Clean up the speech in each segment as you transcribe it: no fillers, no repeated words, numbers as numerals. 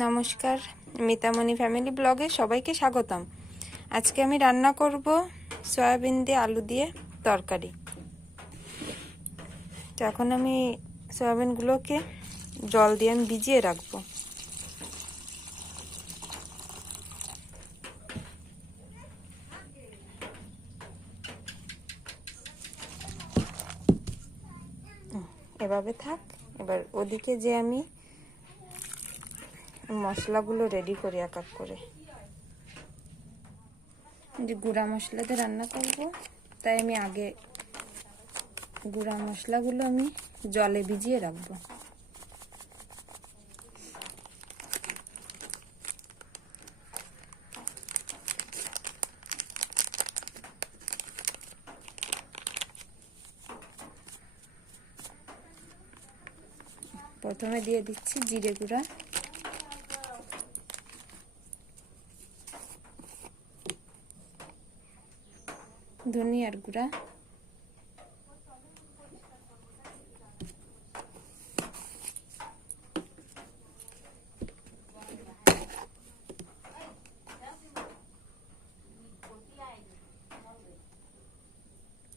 নমস্কার, মিতামণি ফ্যামিলি ব্লগে সবাইকে স্বাগতম। আজকে আমি রান্না করব সয়াবিন দিয়ে আলু দিয়ে তরকারি। তো এখন আমি সয়াবিনগুলোকে জল দিয়ে আমি ভিজিয়ে রাখবো। এভাবে থাক। এবার ওদিকে যে আমি মশলাগুলো রেডি করি এক এক করে। যে গুঁড়া মশলা দিয়ে রান্না করব, তাই আমি আগে গুঁড়া মশলাগুলো আমি জলে ভিজিয়ে রাখবো। প্রথমে দিয়ে দিচ্ছি জিরে গুঁড়া, ধনিয়ার গুঁড়া,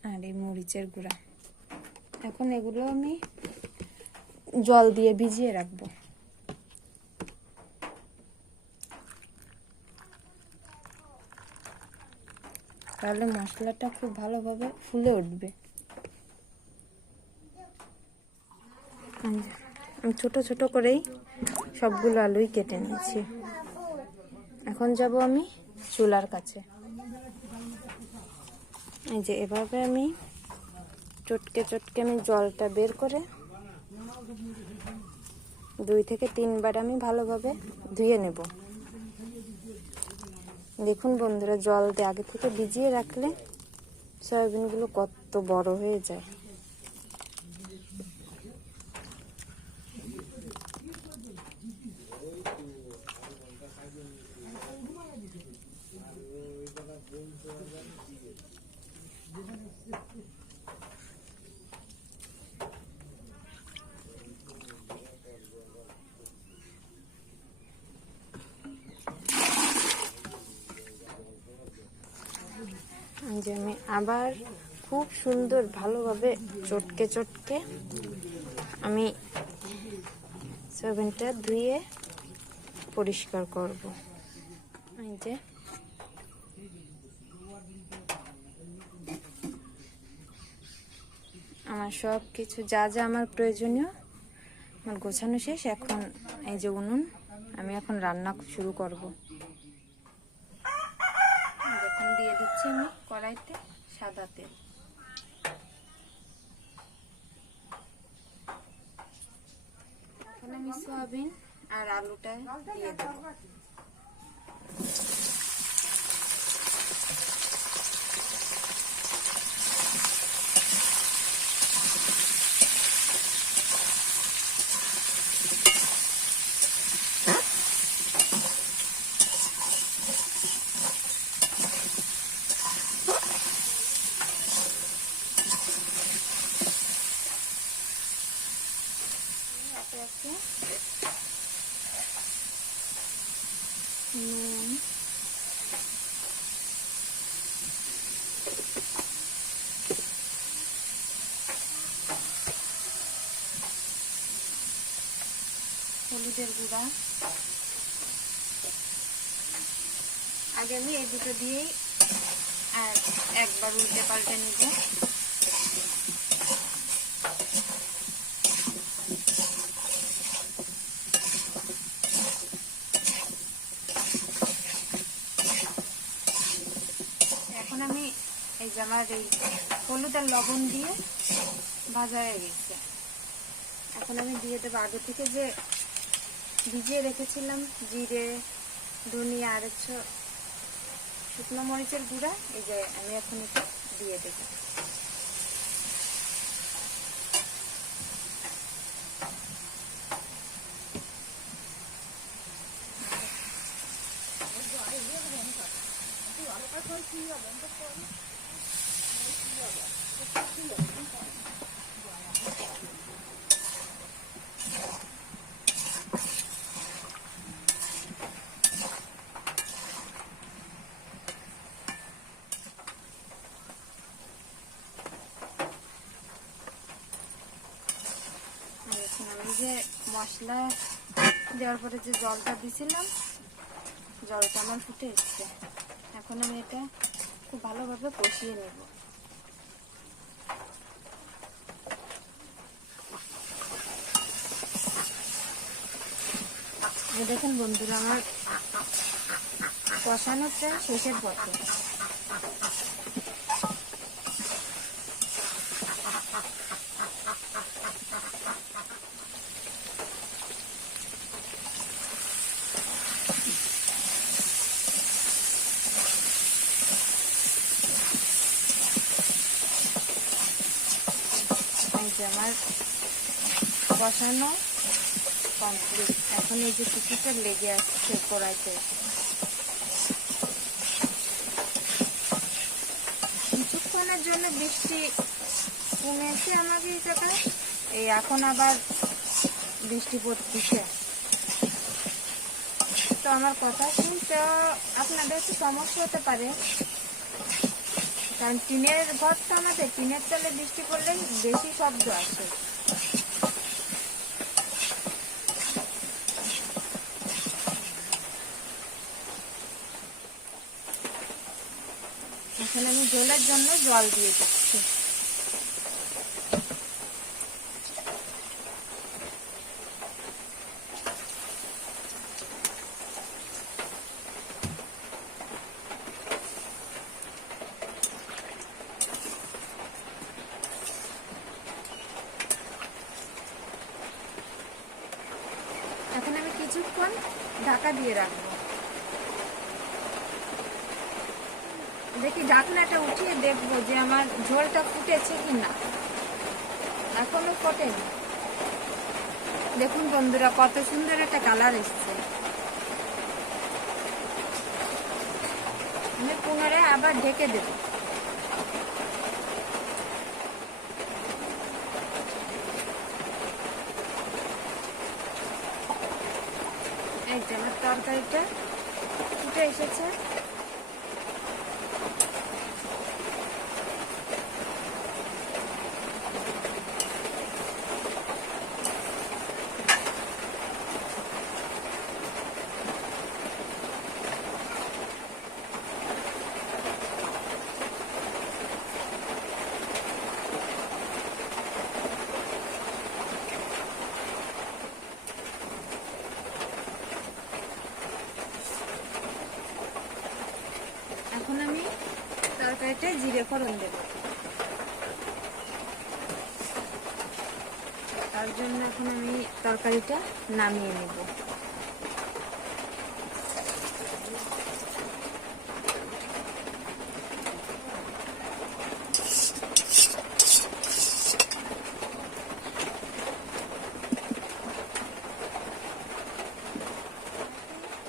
আর এই মরিচের গুঁড়া। এখন এগুলো আমি জল দিয়ে ভিজিয়ে রাখবো। তাহলে মশলাটা খুব ভালোভাবে ফুলে উঠবে। আমি ছোট ছোট করেই সবগুলো আলুই কেটে নিয়েছি। এখন যাব আমি চুলার কাছে। এই যে এভাবে আমি চটকে চটকে আমি জলটা বের করে 2 থেকে 3 বার আমি ভালোভাবে ধুয়ে নেব। দেখুন বন্ধুরা, জল দিয়ে আগে থেকে ভিজিয়ে রাখলে সয়াবিনগুলো কত বড় হয়ে যায়। যে আমি আবার খুব সুন্দর ভালোভাবে চটকে চটকে আমি সয়াবিনটা ধুয়ে পরিষ্কার করব। এই যে আমার সব কিছু যা যা আমার প্রয়োজনীয় আমার গোছানো শেষ। এখন এই যে উনুন, আমি এখন রান্না শুরু করব। এখন দিয়ে দিচ্ছি আমি কড়াইতে সাদা তেল। এখন আমি সয়াবিন আর আলুটা দিয়ে দেব। নুন, হলুদের গুঁড়া। আগে আমি এই দুটো দিয়েই একবার উল্টে পাল্টে নিব। এখন আমি এই যে আমার এই হলুদ আর লবণ দিয়ে ভাজা হয়ে গেছে। এখন আমি দিয়ে দেবো আগে থেকে যে ভিজিয়ে রেখেছিলাম জিরে, ধনিয়া আর শুকনো মরিচের গুঁড়া। এই যে আমি এখন এটা দিয়ে দেবো। মশলা দেওয়ার পরে যে জলটা দিছিলাম, জলটা আমার ফুটে এসছে। এখন আমি এটা খুব ভালোভাবে কষিয়ে নেব। দেখুন বন্ধুরা, আমার কষানোটা শেষের পথে। আমার কষানো কমপ্লিট। এখন এই যে কিছুটা লেগে আসছে কড়াইতে, কিছুক্ষণের জন্য বৃষ্টি কমেছে আমাদের এই জায়গায়, এই এখন আবার বৃষ্টি পড়তেছে। তো আমার কথা শুনতে আপনাদের একটু সমস্যা হতে পারে, কারণ টিনের ঘর তো আমাদের, টিনের চালে বৃষ্টি পড়লে বেশি শব্দ আসে। এখন আমি ঝোলের জন্য জল দিয়ে দিচ্ছি। এখন আমি কিছুক্ষণ ঢাকা দিয়ে রাখবো। দেখি ঢাকনাটা উঠিয়ে দেখবো যে আমার ঝোলটা ফুটেছে কিনা। এখনো ফোটেনি। দেখুন বন্ধুরা, কত সুন্দর একটা কালার এসছে। আমি পুনরায় আবার ঢেকে দেব। এই যে আমার তরকারিটা ফুটে এসেছে। এখন আমি তরকারিতে জিরে ফোড়ন দেব। তার জন্য এখন আমি তরকারিটা নামিয়ে নেব।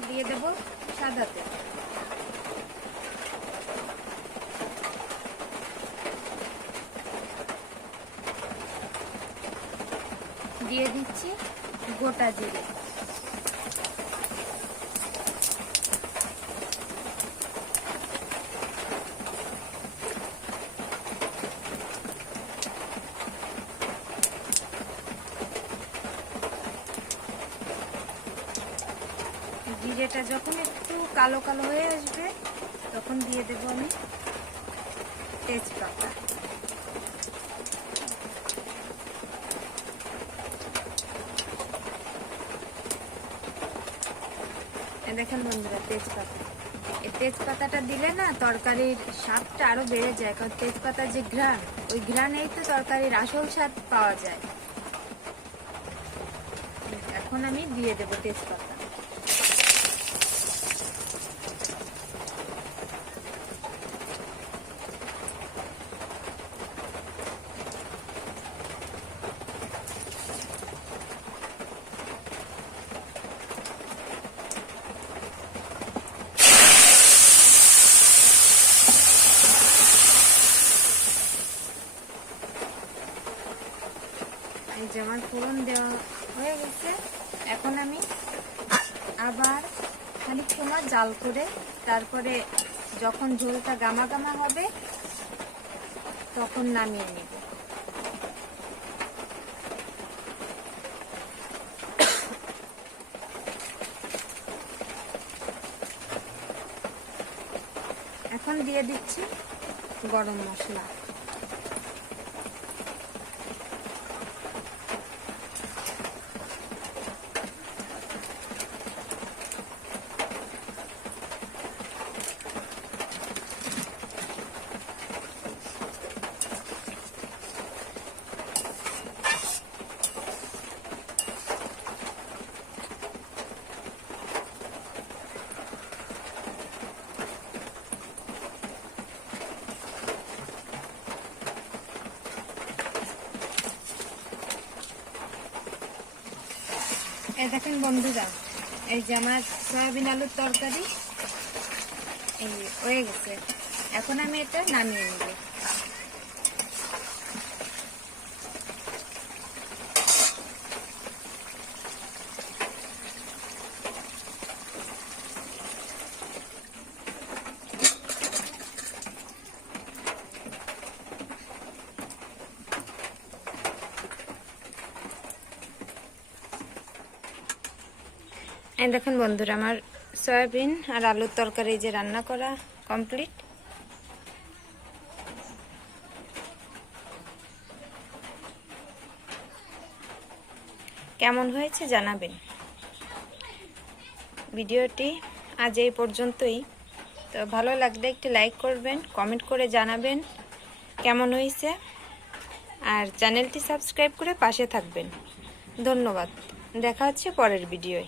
দিয়ে দেব সাদা তেল। দিয়ে দিচ্ছি গোটা জিরে। জিরেটা যখন একটু কালো কালো হয়ে আসবে তখন দিয়ে দেব আমি তেজপাতা। দেখেন বন্ধুরা, তেজপাতা, এই তেজপাতাটা দিলে না তরকারির স্বাদটা আরো বেড়ে যায়, কারণ তেজপাতার যে ঘ্রাণ, ওই ঘ্রাণেই তো তরকারির আসল স্বাদ পাওয়া যায়। এখন আমি দিয়ে দেব তেজপাতা। এই যে আমার ফোড়ন দেওয়া হয়ে গেছে। এখন আমি আবার খানিক সময় জাল করে তারপরে যখন ঝোলটা গামা গামা হবে তখন নামিয়ে নেব। এখন দিয়ে দিচ্ছি গরম মশলা। এই দেখেন বন্ধুরা, এই যে আমার সয়াবিন আলুর তরকারি এই হয়ে গেছে। এখন আমি এটা নামিয়ে নেব। এই দেখেন বন্ধুরা, আমার সয়াবিন আর আলুর তরকারি যে রান্না করা কমপ্লিট। কেমন হয়েছে জানাবেন। ভিডিওটি আজ এই পর্যন্তই। তো ভালো লাগলে একটি লাইক করবেন, কমেন্ট করে জানাবেন কেমন হয়েছে, আর চ্যানেলটি সাবস্ক্রাইব করে পাশে থাকবেন। ধন্যবাদ। দেখা হচ্ছে পরের ভিডিওয়।